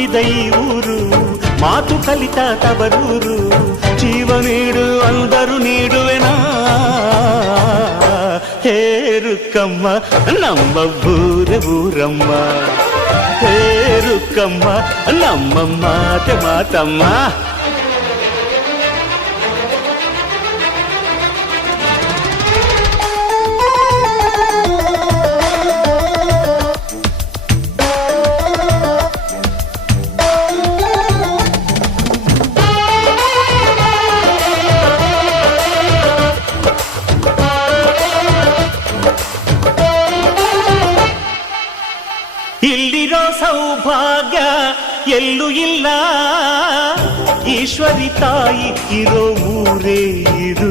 ಹುಟ್ಟಿದ ಈ ಊರು, ಮಾತು ಕಲಿತ ತವರೂರು. ಜೀವ ನೀಡು ಅಂದರು ನೀಡುವೆನಾ, ಹೇರುಕಮ್ಮ ನಮ್ಮ ಊರ ಊರಮ್ಮ, ಹೇರುಕಮ್ಮ ನಮ್ಮ ಮಾತೆ ಮಾತಮ್ಮ. ಇಲ್ಲಿರೋ ಸೌಭಾಗ್ಯ ಎಲ್ಲೂ ಇಲ್ಲ, ಈಶ್ವರಿ ತಾಯಿ ಇರೋ ಊರೇ ಇದು.